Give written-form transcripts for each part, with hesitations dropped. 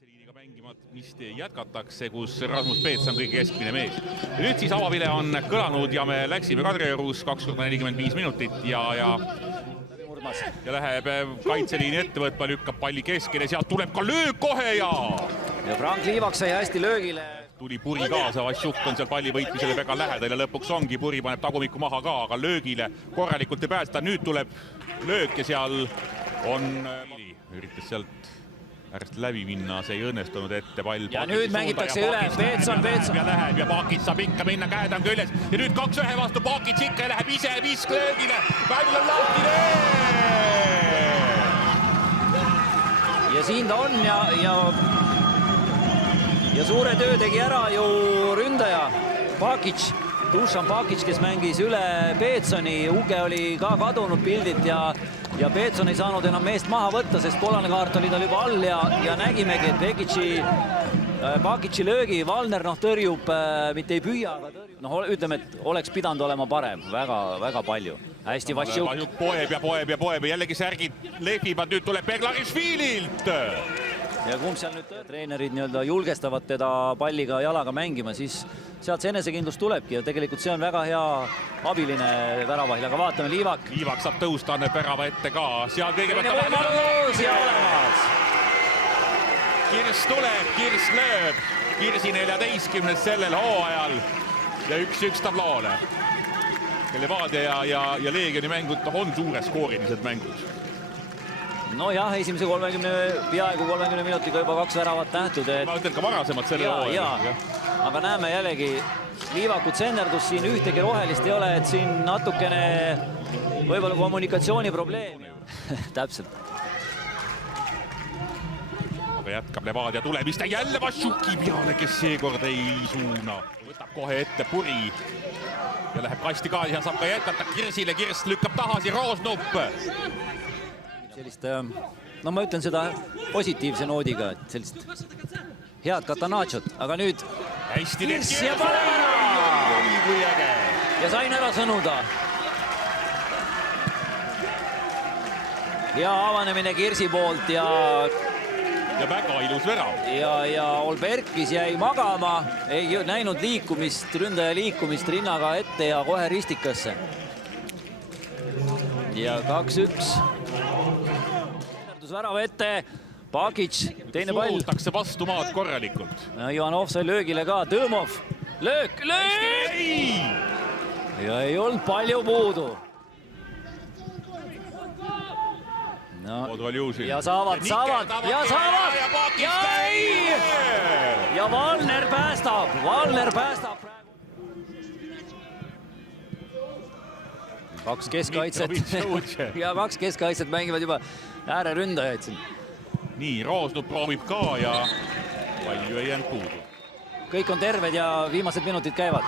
kaitseliiniga mängimist jätkatakse, kus Rasmus Peets on kõige keskmine mees. Ja nüüd siis avavile on kõlanud ja me läksime Kadriorus 2x45 minutit ja läheb kaitseliini ette võtma, lükkab palli keskele, sealt tuleb ka löök kohe ja Frank Liivak sai hästi löögile. Tuli Puri kaasa, Vassiuk on seal palli võitmisele väga lähedal ja lõpuks ongi, Puri paneb tagumikku maha ka, aga löögile korralikult ei päästa. Nüüd tuleb löök ja seal on üritas sealt äärest läbi minna, see ei õnnestunud ette pall. Ja nüüd mängitakse üle, Peetson. Ja läheb ja Pakits saab ikka minna, käed on küljes. Ja nüüd 2-1 vastu Pakits ikka ja läheb ise visklöögile. Pall on lahtine! Ja siin ta on ja suure töö tegi ära ju ründaja Pakits. Dušan Pakits, kes mängis üle Peetsoni, Uge oli ka kadunud pildilt ja Peetson ei saanud enam meest maha võtta, sest kollane kaart oli tal juba all ja nägimegi, et Pakitsi löögi Valner tõrjub, mitte ei püüa, aga tõrjub. Ütleme, et oleks pidanud olema parem, väga palju. Hästi Vassiuk. Poeb ja jällegi särgid lehvivad, nüüd tuleb Beglarišvililt. Ja kumb seal nüüd treenerid julgestavad teda palliga jalaga mängima, siis sealt see enesekindlus tulebki ja tegelikult see on väga hea abiline väravahil, aga vaatame Liivak. Liivak saab tõusta, annab värava ette ka. Seal kõigepealt võimalus ja olemas. Kirs tuleb, Kirs lööb. Kirsi 14. sellel hooajal ja 1-1 tabloole. Levadia ja Leegioni mängud on suures skoorilised mängud. No jah, esimese peaaegu 30 minutiga juba 2 väravat nähtud. Ma ütlen ka varasemad selle hooajal. Aga näeme jällegi Liivakut senderdus, siin ühtegi rohelist ei ole, et siin natukene võib-olla kommunikatsiooniprobleem. Täpselt. Aga jätkab Levadia tulemist ja jälle Vassiuki peale, kes seekord ei suuna. Võtab kohe ette Puri ja läheb kasti ka ja saab ka jätkata Kirsile. Kirs lükkab tahasi, Roosnupp. Sellist, ma ütlen seda positiivse noodiga, et sellist head Catanacciot, aga nüüd hästi Kirs ja pane ja sain ära sõnuda. Hea avanemine Kirsi poolt ja väga ilus värav. Ja Olberkis jäi magama, ei näinud liikumist, ründaja liikumist rinnaga ette ja kohe ristikasse. Ja 2-1. Värava ette, Pakits, teine pall. Suutakse vastu maad korralikult. Ivanov sai löögile ka, Tõmov, löök! Ja ei olnud palju puudu. Ja saavad ja ei! Ja Valner päästab praegu. 2 keskkaitset ja 2 keskkaitset mängivad juba ääreründajaid siin. Nii, Roosnup proovib ka ja palju ei jäänud puudu. Kõik on terved ja viimased minutid käivad.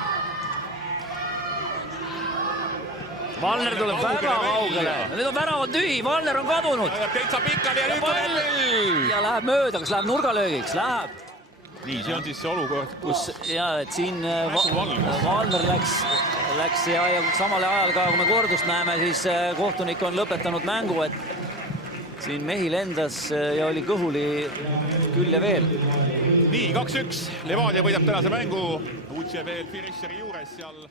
Valner tuleb väga kaugele. Nüüd on väravad tühi, Valner on kadunud. Peitsa pikali ja nüüd pall! Ja läheb mööda, kas läheb nurgalöögiks? Läheb. Nii, see on siis see olukord, kus... Et siin Valner läks ja samal ajal ka, kui me kordust näeme, siis kohtunik on lõpetanud mängu, et siin mehi lendas ja oli kõhuli küll ja veel. Nii, 2-1. Levadia võidab tänase mängu. Utse veel Fischeri juures seal.